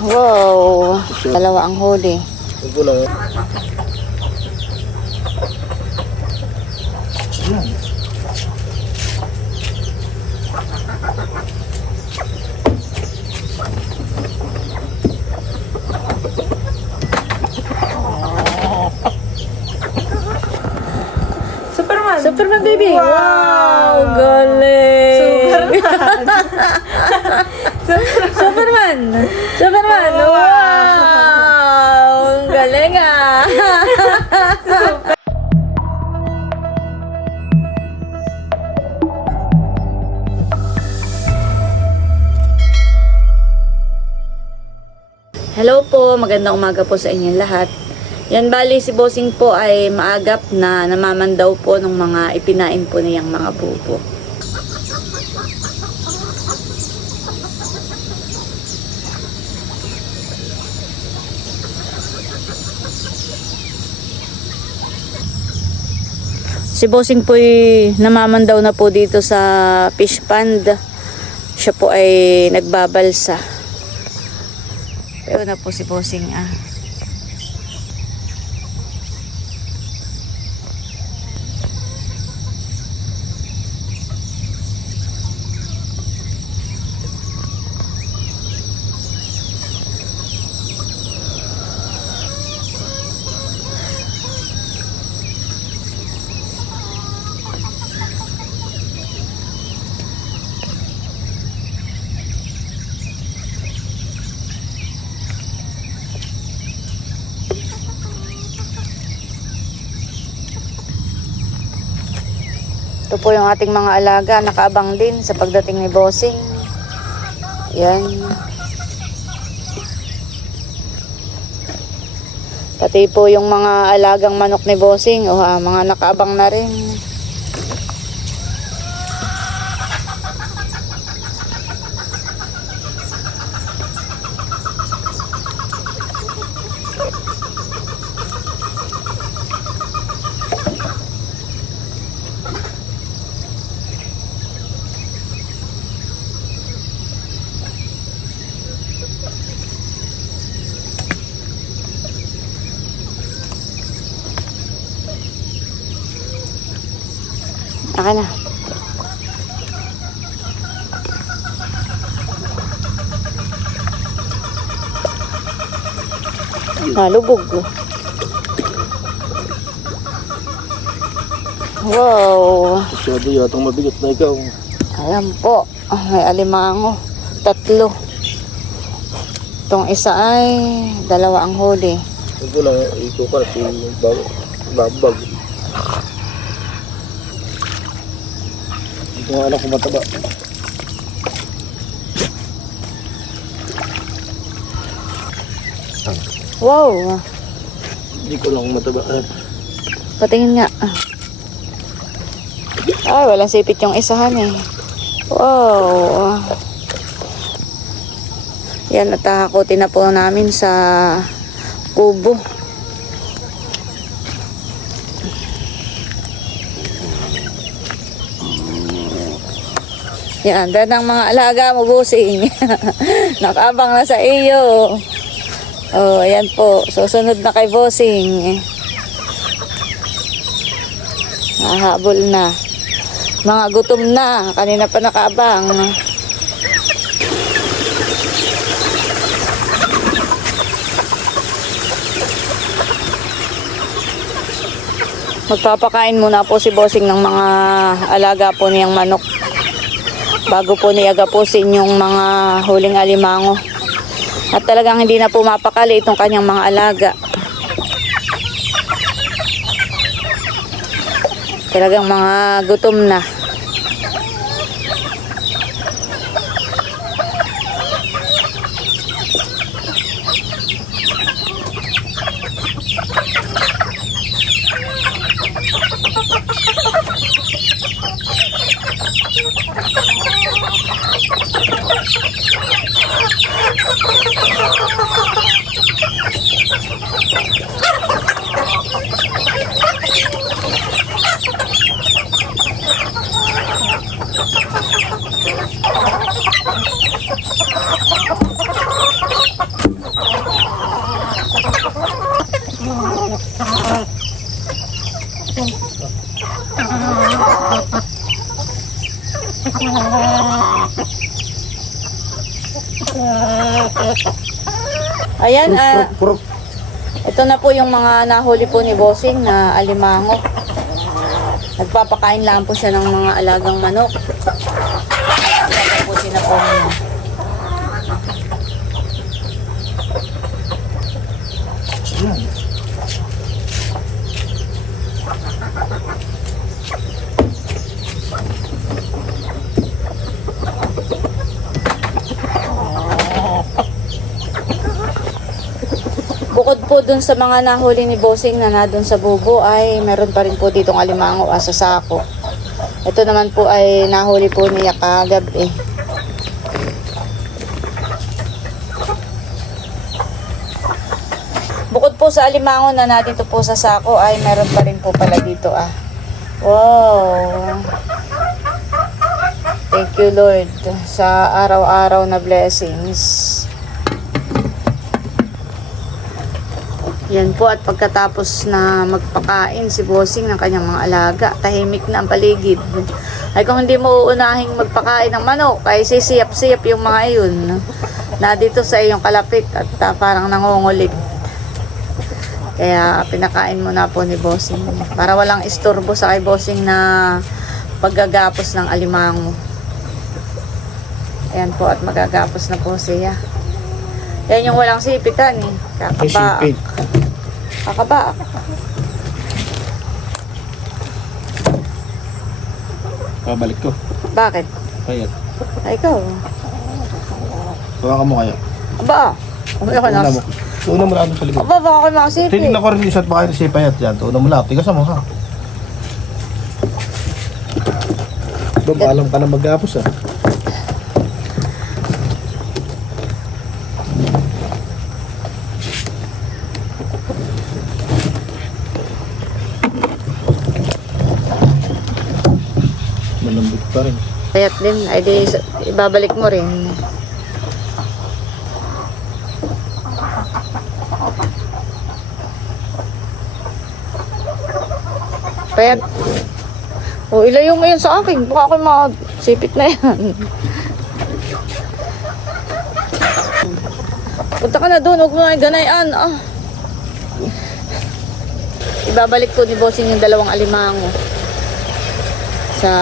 Wow, dalawa ang huli. Ito lang. Superman baby. Wow, galing. Superman. Superman. Wow, galing ah. Hello po, magandang umaga po sa inyong lahat. Yan, bali si Bossing po ay maagap na namamandaw po ng mga ipinain po niyang mga bubo. Si Bossing po ay namamandaw na po dito sa fish pond. Siya po ay nagbabalsa. Ayun na po si Bossing ah. Ito po yung ating mga alaga, nakaabang din sa pagdating ni Bossing. Yan. Pati po yung mga alagang manok ni Bossing, mga nakaabang na rin. Akin na. Nalubog. Wow. Masyado yatang mabigat na ikaw. Ayan po. May alimango. 3. Itong isa ay 2 ang huli. Ito lang. Ikaw ka na. Babag. Ito nga anak ko mataba. Wow. Hindi ko lang mataba. Patingin nga. Ay, walang sipit yung isahan eh. Wow. Yan, natahakotin na po namin sa kubo. Yan, dahil ang mga alaga mo, Bossing. Nakabang na sa iyo. Oh, ayan po. Susunod na kay Bossing. Nahabol na. Mga gutom na. Kanina pa nakaabang. Magpapakain muna po si Bossing ng mga alaga po niyang manok. Bago po niya agapusin yung mga huling alimango. At talagang hindi na po mapakali itong kanyang mga alaga. Talagang mga gutom na. Ayan, Purok. ito na po yung mga nahuli po ni Bossing na alimango. Nagpapakain lang po siya ng mga alagang manok. Tapusin na po niya. Bukod po dun sa mga nahuli ni Bossing na nadun sa bubo ay meron pa rin po ditong alimango sa sako. Ito naman po ay nahuli po niya kagabi. Bukod po sa alimango na nandito po sa sako ay meron pa rin po pala dito Wow! Thank you Lord sa araw-araw na blessings. Yan po, at pagkatapos na magpakain si Bossing ng kanyang mga alaga, tahimik na ang paligid. Ay kung hindi mo uunahing magpakain ng manok, ay sisiyap-siyap yung mga yun na dito sa iyong kalapit at parang nangungulit. Kaya pinakain mo na po ni Bossing para walang istorbo sa kay Bossing na paggagapos ng alimango. Ayan po, at magagapos na po siya. Yan yung walang sipitan Kakabaak. Kakabaak. Pabalik ko. Bakit? Kaya. Ay, ikaw. Hawakan mo kaya. Aba, umaya ka na. Tuunan mo. Tuunan mo lang sa likod. Aba, baka kayo makasipit. Tinignan ko rin yung isa't baka yung sipayat yan. Tuunan mo lang. Tigasan mo ha. Ba, alam ka na mag-apos Malambot pa rin. Payat din, ay di ibabalik mo rin. Payat. O, ilayo mo yun sa akin. Baka ako masipit na yan. Punta ka na doon. Huwag mo na ganayan. Ibabalik po ni Bossing yung dalawang alimango sa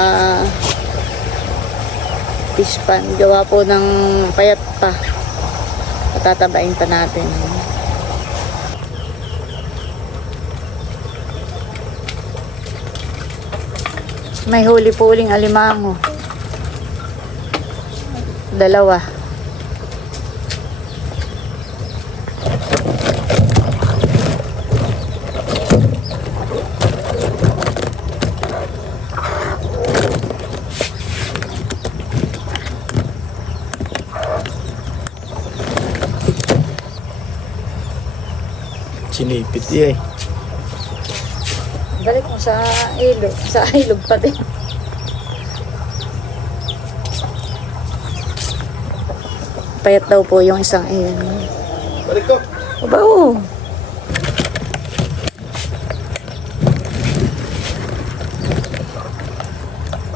fish pan. Gawa po ng payat pa. Patatabain pa natin. May huli po uling alimango. Dalawa. Sinipit eh. Balik mo sa ilog. Sa ilog pa din. Payat daw po yung isang iyan. Balik ko. Aba, oh.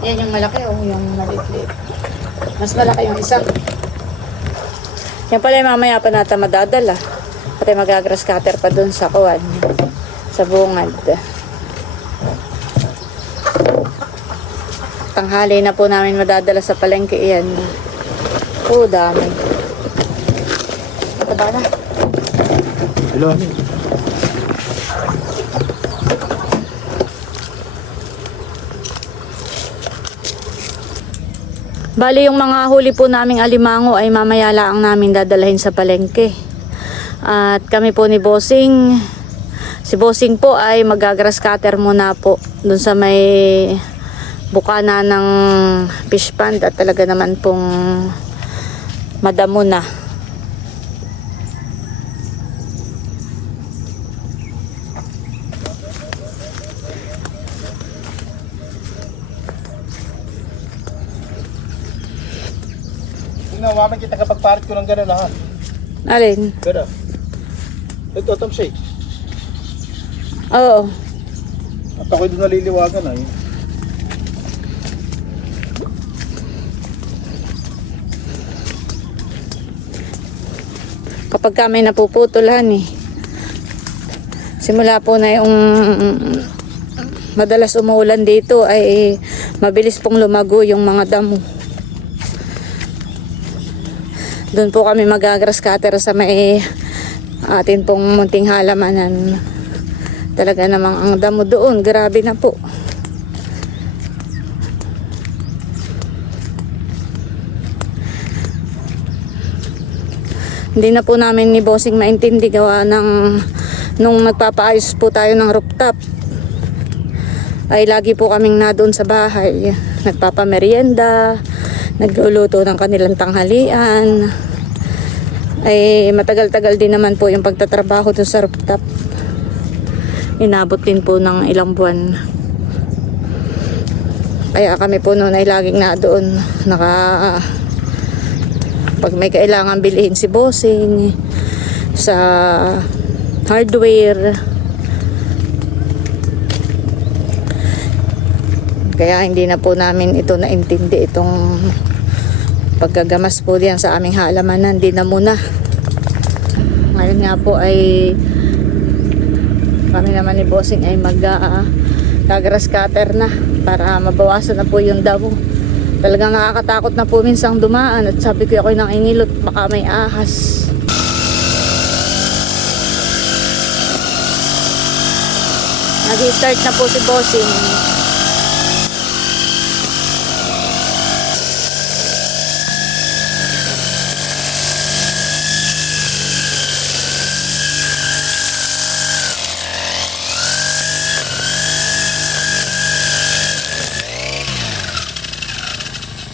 Yan yung malaki, yung maliit. Mas malaki yung isang. Yan pala yung mamaya pa natin madadala. Pati magagrass cutter pa dun sa kuwan. Sa bungad. Tanghali na po namin madadala sa palengke yan. Dami. Mataba na. Hello. Bali yung mga huli po naming alimango ay mamaya lang namin dadalhin sa palengke. At kami po ni Bossing, si Bossing po ay magagrass cutter muna po dun sa may bukana ng fish pond at talaga naman pong madamo na. Tingnan, waman kita kapag parit ko ng gano'n ha. Alin? Ganda. Ito, tamsi. Oo. At ako'y doon naliliwagan ay. Kapag kami napuputulhan eh. Simula po na yung madalas umuulan dito ay mabilis pong lumago yung mga damo. Doon po kami mag-grass cutter sa may atin pong munting halamanan. Talaga namang ang damo doon, grabe na po. Hindi na po namin ni Bossing maintindi gawa ng nung nagpapaayos po tayo ng rooftop. Ay lagi po kaming na doon sa bahay. Nagpapamerienda, nagluluto ng kanilang tanghalian. Ay matagal-tagal din naman po yung pagtatrabaho doon sa rooftop. Inabot din po ng ilang buwan. Kaya kami po noon ay laging na doon pag may kailangan bilhin si Bossing sa hardware. Kaya hindi na po namin ito naintindi, itong pagkagamas po diyan sa aming halamanan. Hindi na muna. Ngayon nga po ay kami naman ni Bossing ay mag-grass cutter na para mabawasan na po yung damo. Talagang nakakatakot na po minsang dumaan at sabi ko ako'y nang inilot, baka may ahas. Nag-start na po si Bossing.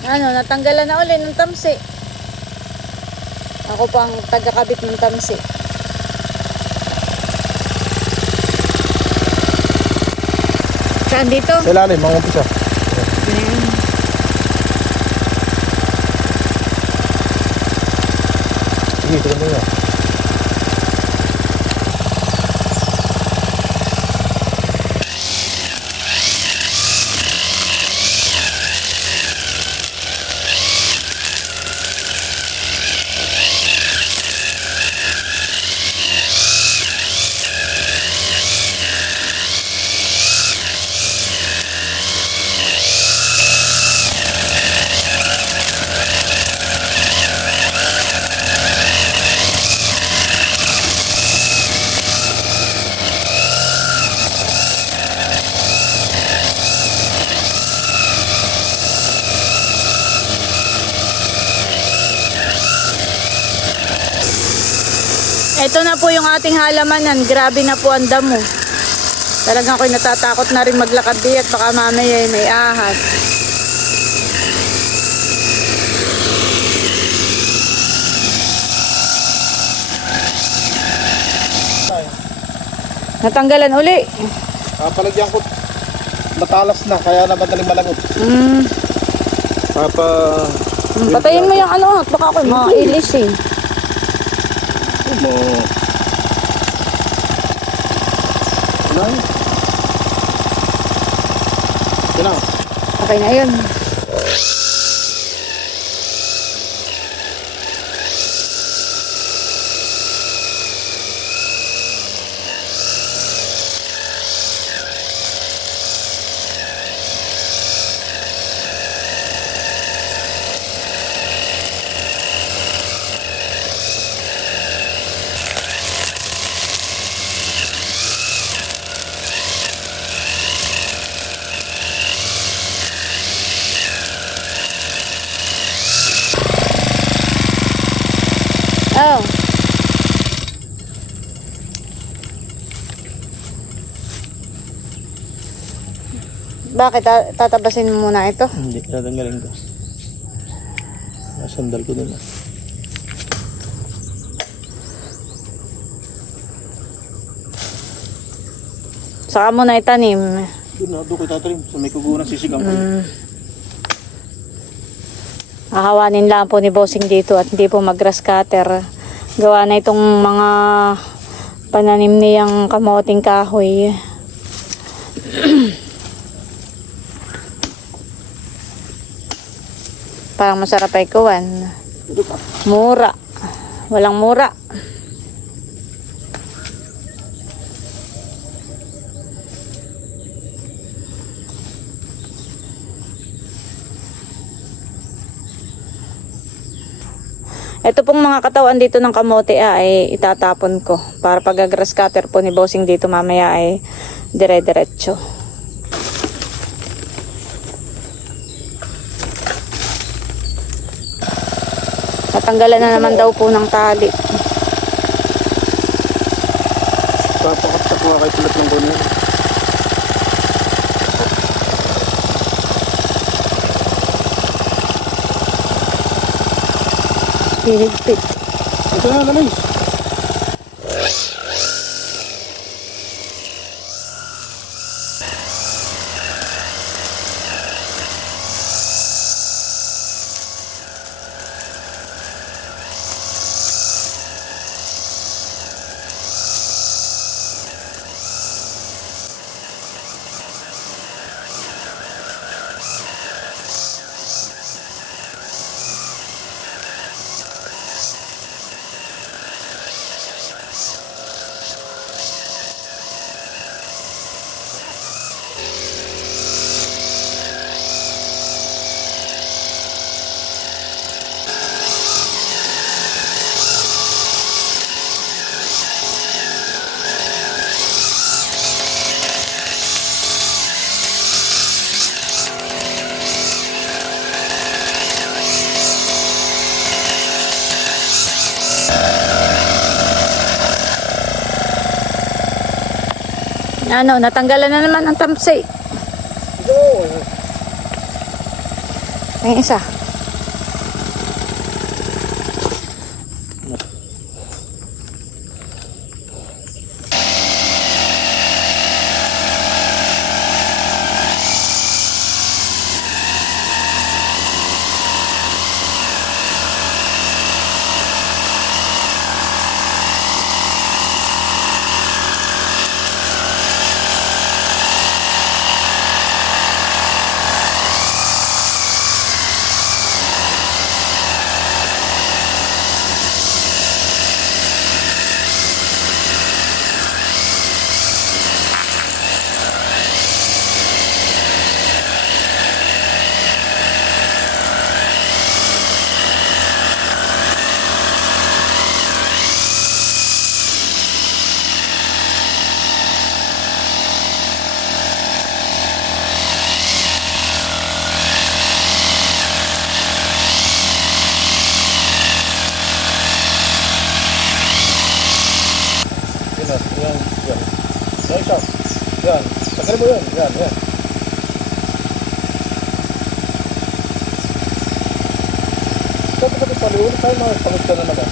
Ano, natanggalan na uli ng tamsi. Ako pang tagakabit ng tamsi. Saan dito? Sa ilalim, mga umpisa. Sige, ito na. Ito na po yung ating halamanan. Grabe na po ang damo. Talagang ako'y natatakot na rin maglakad di at baka mamaya may ahas. Natanggalan uli. Palagyan ko matalas na, kaya na madaling malagot. Patayin mo yung ano, baka ako'y makailis eh. Mo. Ano? Ano? Okay na yun. Oh. Bakit? Tatabasin mo muna ito? Hindi, tatanggalin ko. Sandal ko din. Saka mo na itanim. Doon ko itatanim. Sa may kugunan sisigang ko. Hahawanin lang po ni Bossing dito at hindi po mag-grass cutter. Gawa na itong mga pananim niyang kamoting kahoy. Parang masarap ay kuwan. Mura. Walang mura. Ito pong mga katawan dito ng kamote ay itatapon ko para pag grass cutter po ni Bossing dito mamaya ay dire-diretso. Natanggalan na naman daw po ng tali. Papakatsak ko kay tulad ng ganyan. Hiligpit. Ito na naman. Ano, natanggalan na naman ang tamsi. Go! Ay, isa. Yan, yan, yan. Yan, isa. Yan. Tagalin mo yan. Yan, yan. Sabi paliwala tayo mga pagod na naman.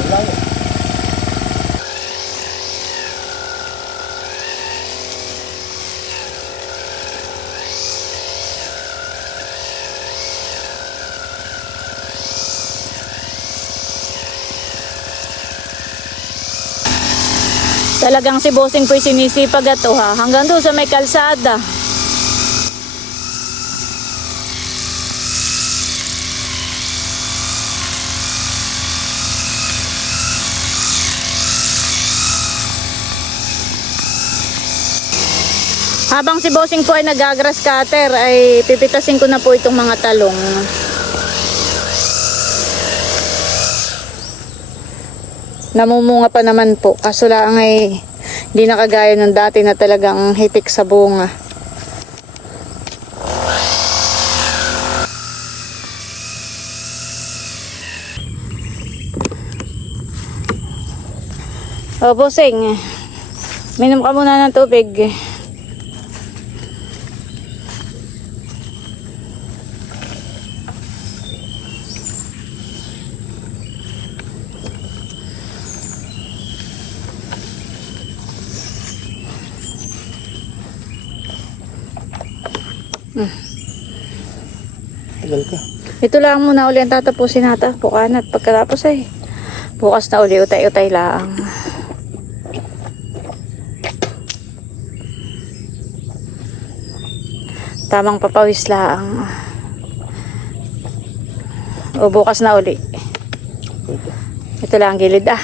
Yan lang eh. Talagang si Bossing po'y sinisipag ato ha. Hanggang doon sa may kalsada. Habang si Bossing po ay nag-grass cutter, ay pipitasin ko na po itong mga talong. Namumunga pa naman po. Kaso lang ay hindi nakagaya ng dati na talagang hitik sa bunga. O, Bossing, minom ka muna ng tubig. Tagal ka. Ito lang muna uli ang tatapusin nata. Bukan at pagkatapos ay bukas na uli utay-utay lang. Tamang papawis lang. O bukas na uli. Ito lang ang gilid ah.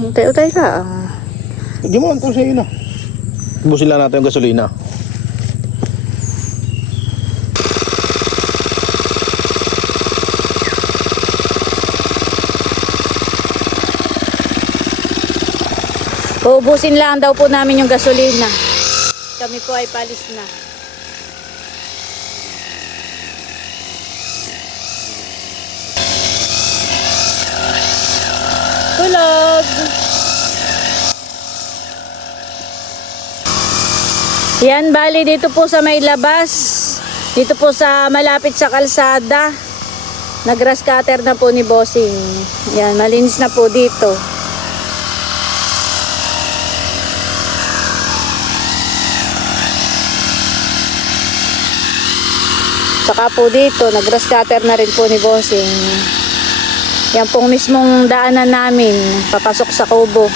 Utay-utay lang. Hindi mo, ito sa iyo na. Busin lang natin yung gasolina. Uubusin lang daw po namin yung gasolina. Kami po ay palis na. Tulog! Yan, bali dito po sa may labas. Dito po sa malapit sa kalsada. Nag-grass cutter na po ni Bossing. Yan, malinis na po dito. Saka po dito, nag-grass cutter na rin po ni Bossing. Yan pong mismong daanan namin, papasok sa kubo.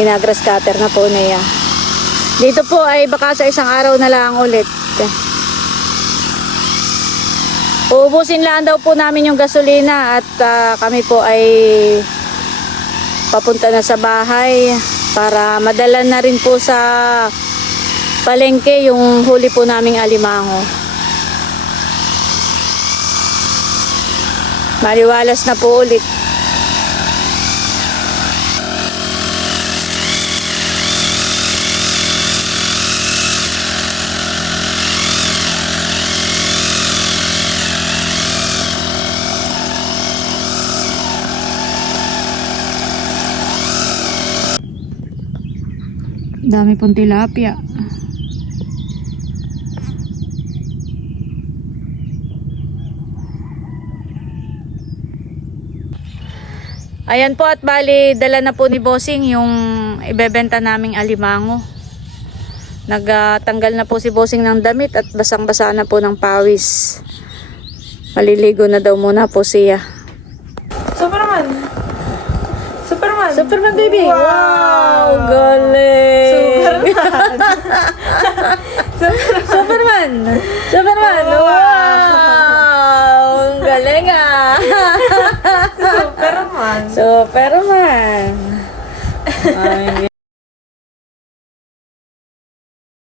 Ginag-grass cutter na po niya. Dito po ay baka sa isang araw na lang ulit. Uubusin lang daw po namin yung gasolina at kami po ay papunta na sa bahay para madala na rin po sa palengke yung huli po naming alimango. Maliwalas na po ulit. Dami pong tilapia. Ayan po at bali dala na po ni Bossing yung ibebenta naming alimango. Nagtanggal na po si Bossing ng damit at basang-basa na po ng pawis. Maliligo na daw muna po siya. Superman! Superman! Superman baby! Wow! Galing! Superman! Superman! Superman! Wow! Galing ah! Superman! Superman! Ay,